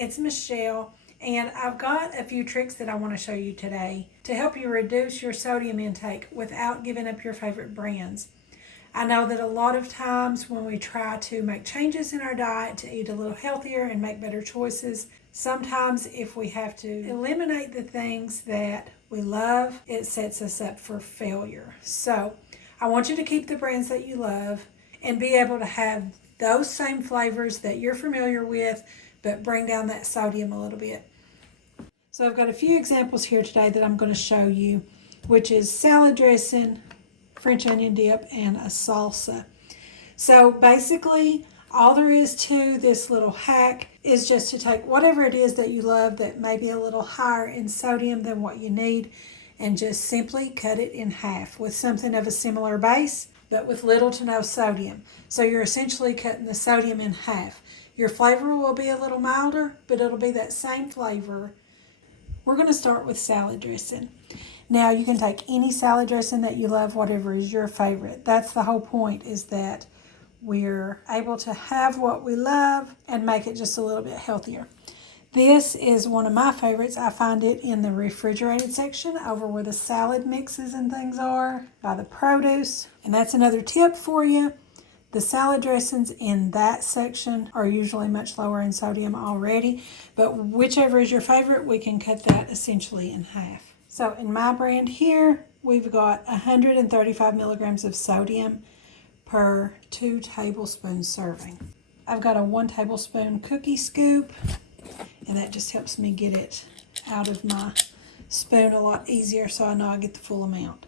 It's Michelle, and I've got a few tricks that I want to show you today to help you reduce your sodium intake without giving up your favorite brands. I know that a lot of times when we try to make changes in our diet to eat a little healthier and make better choices, sometimes if we have to eliminate the things that we love, it sets us up for failure. So I want you to keep the brands that you love and be able to have those same flavors that you're familiar with, but bring down that sodium a little bit. So I've got a few examples here today that I'm going to show you, which is salad dressing, French onion dip, and a salsa. So basically, all there is to this little hack is just to take whatever it is that you love that may be a little higher in sodium than what you need, and just simply cut it in half with something of a similar base, but with little to no sodium. So you're essentially cutting the sodium in half. Your flavor will be a little milder, but it'll be that same flavor. We're going to start with salad dressing. Now you can take any salad dressing that you love, whatever is your favorite. That's the whole point, is that we're able to have what we love and make it just a little bit healthier. This is one of my favorites. I find it in the refrigerated section over where the salad mixes and things are by the produce. And that's another tip for you. The salad dressings in that section are usually much lower in sodium already, but whichever is your favorite, we can cut that essentially in half. So in my brand here, we've got 135 milligrams of sodium per 2 tablespoon serving. I've got a 1 tablespoon cookie scoop, and that just helps me get it out of my spoon a lot easier so I know I get the full amount.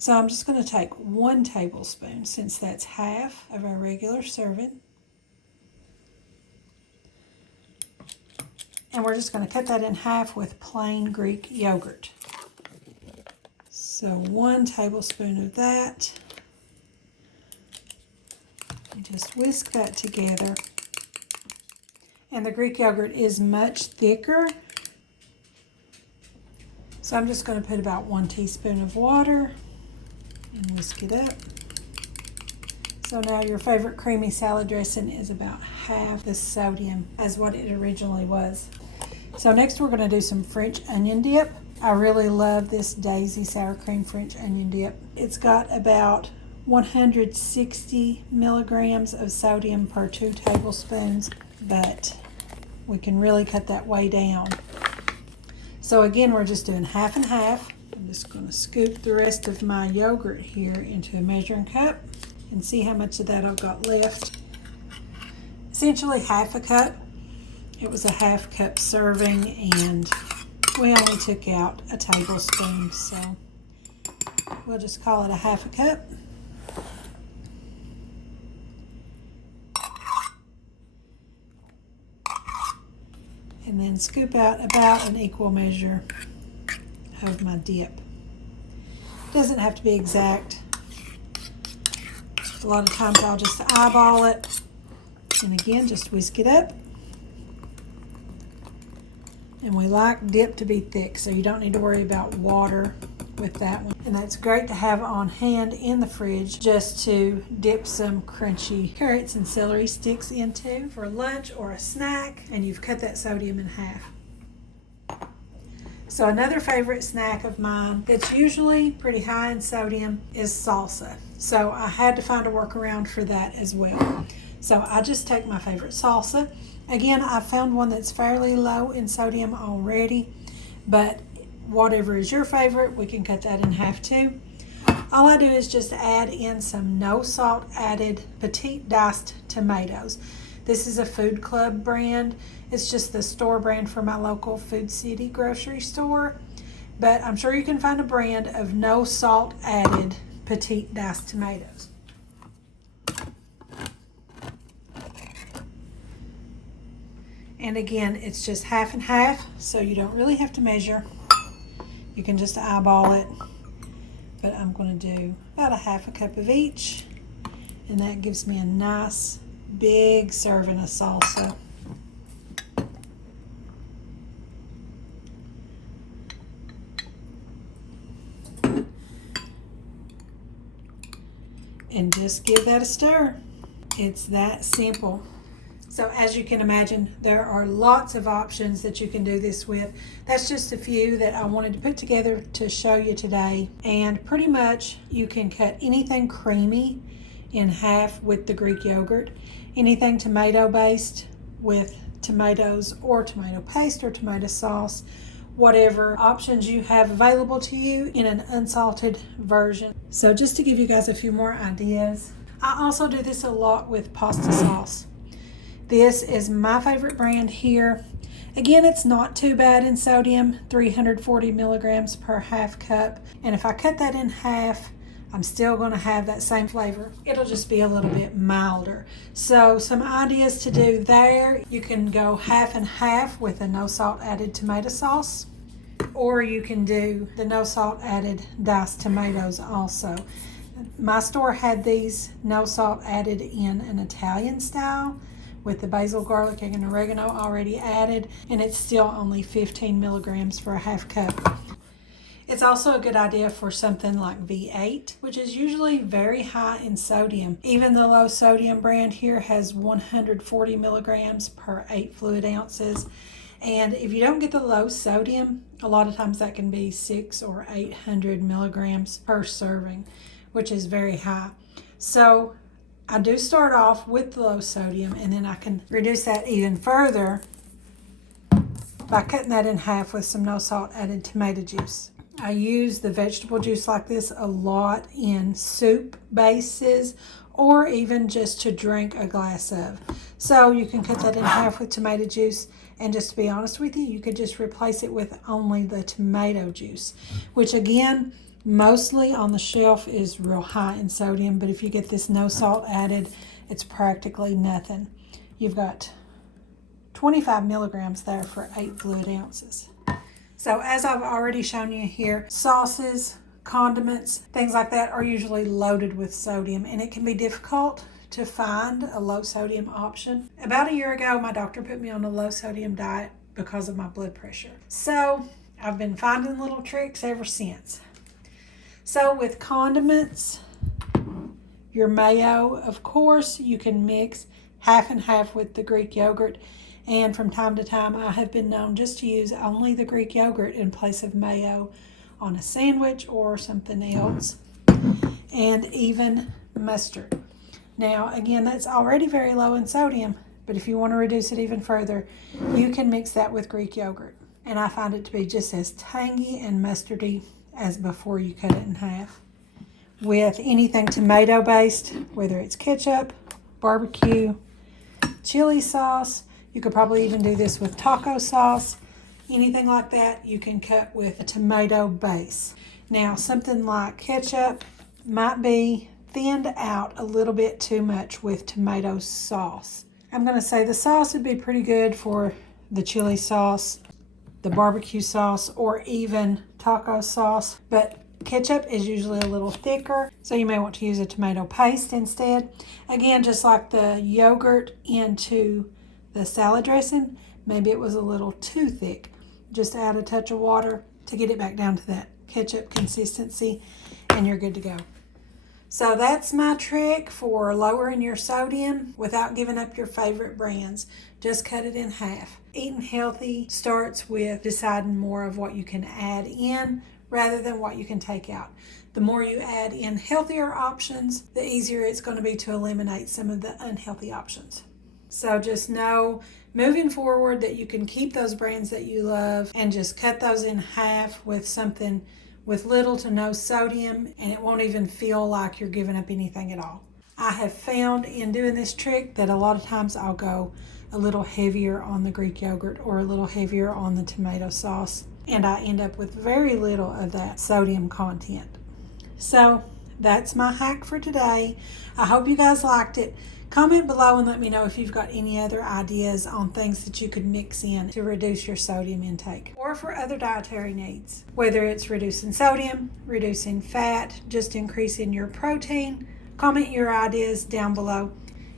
So I'm just going to take 1 tablespoon, since that's half of our regular serving. And we're just going to cut that in half with plain Greek yogurt. So 1 tablespoon of that. And just whisk that together. And the Greek yogurt is much thicker. So I'm just going to put about 1 teaspoon of water and whisk it up. So now your favorite creamy salad dressing is about half the sodium as what it originally was. So next we're going to do some French onion dip. I really love this Daisy sour cream French onion dip. It's got about 160 milligrams of sodium per 2 tablespoons, but we can really cut that way down. So again, we're just doing half and half. I'm just going to scoop the rest of my yogurt here into a measuring cup and see how much of that I've got left. Essentially half a cup. It was a half cup serving, and we only took out a tablespoon, so we'll just call it a half a cup. And then scoop out about an equal measure of my dip. Doesn't have to be exact. A lot of times I'll just eyeball it, and again just whisk it up. And we like dip to be thick, so you don't need to worry about water with that one. And that's great to have on hand in the fridge just to dip some crunchy carrots and celery sticks into for lunch or a snack, and you've cut that sodium in half. So another favorite snack of mine that's usually pretty high in sodium is salsa. So I had to find a workaround for that as well. So I just take my favorite salsa. Again, I found one that's fairly low in sodium already, but whatever is your favorite, we can cut that in half too. All I do is just add in some no salt added petite diced tomatoes. This is a Food Club brand. It's just the store brand for my local Food City grocery store, but I'm sure you can find a brand of no salt added petite diced tomatoes. And again, it's just half and half, so you don't really have to measure. You can just eyeball it, but I'm going to do about a half a cup of each, and that gives me a nice big serving of salsa. And just give that a stir. It's that simple. So as you can imagine, there are lots of options that you can do this with. That's just a few that I wanted to put together to show you today. And pretty much you can cut anything creamy in half with the Greek yogurt, anything tomato based with tomatoes or tomato paste or tomato sauce, whatever options you have available to you in an unsalted version. So just to give you guys a few more ideas, I also do this a lot with pasta sauce. This is my favorite brand here. Again, it's not too bad in sodium, 340 milligrams per half cup. And if I cut that in half, I'm still going to have that same flavor. It'll just be a little bit milder. So some ideas to do there. You can go half and half with a no salt added tomato sauce, or you can do the no salt added diced tomatoes also. My store had these no salt added in an Italian style with the basil, garlic, and oregano already added, and it's still only 15 milligrams for a half cup. It's also a good idea for something like V8, which is usually very high in sodium. Even the low sodium brand here has 140 milligrams per 8 fluid ounces. And if you don't get the low sodium, a lot of times that can be 600 or 800 milligrams per serving, which is very high. So I do start off with the low sodium, and then I can reduce that even further by cutting that in half with some no salt added tomato juice. I use the vegetable juice like this a lot in soup bases, or even just to drink a glass of. So you can cut that in half with tomato juice, and just to be honest with you, you could just replace it with only the tomato juice, which again, mostly on the shelf is real high in sodium, but if you get this no salt added, it's practically nothing. You've got 25 milligrams there for 8 fluid ounces. So as I've already shown you here, sauces, condiments, things like that are usually loaded with sodium, and it can be difficult to find a low sodium option. About a year ago, my doctor put me on a low sodium diet because of my blood pressure. So I've been finding little tricks ever since. So with condiments, your mayo, of course, you can mix half and half with the Greek yogurt. And from time to time, I have been known just to use only the Greek yogurt in place of mayo on a sandwich or something else. And even mustard. Now, again, that's already very low in sodium, but if you want to reduce it even further, you can mix that with Greek yogurt. And I find it to be just as tangy and mustardy as before you cut it in half. With anything tomato based, whether it's ketchup, barbecue, chili sauce, you could probably even do this with taco sauce, anything like that, you can cut with a tomato base. Now, something like ketchup might be thinned out a little bit too much with tomato sauce. I'm going to say the sauce would be pretty good for the chili sauce, the barbecue sauce, or even taco sauce, but ketchup is usually a little thicker, so you may want to use a tomato paste instead. Again, just like the yogurt into the salad dressing, maybe it was a little too thick. Just add a touch of water to get it back down to that ketchup consistency, and you're good to go. So that's my trick for lowering your sodium without giving up your favorite brands. Just cut it in half. Eating healthy starts with deciding more of what you can add in rather than what you can take out. The more you add in healthier options, the easier it's going to be to eliminate some of the unhealthy options. So just know moving forward that you can keep those brands that you love and just cut those in half with something with little to no sodium, and it won't even feel like you're giving up anything at all. I have found in doing this trick that a lot of times I'll go a little heavier on the Greek yogurt or a little heavier on the tomato sauce, and I end up with very little of that sodium content. So that's my hack for today. I hope you guys liked it. Comment below and let me know if you've got any other ideas on things that you could mix in to reduce your sodium intake or for other dietary needs. Whether it's reducing sodium, reducing fat, just increasing your protein, comment your ideas down below.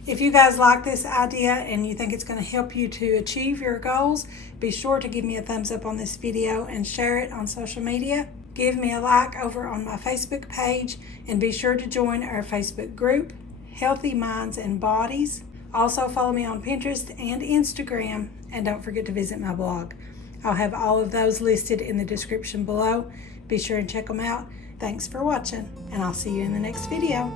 If you guys like this idea and you think it's going to help you to achieve your goals, be sure to give me a thumbs up on this video and share it on social media. Give me a like over on my Facebook page and be sure to join our Facebook group, Healthy Minds and Bodies. Also follow me on Pinterest and Instagram, and don't forget to visit my blog. I'll have all of those listed in the description below. Be sure and check them out. Thanks for watching, and I'll see you in the next video.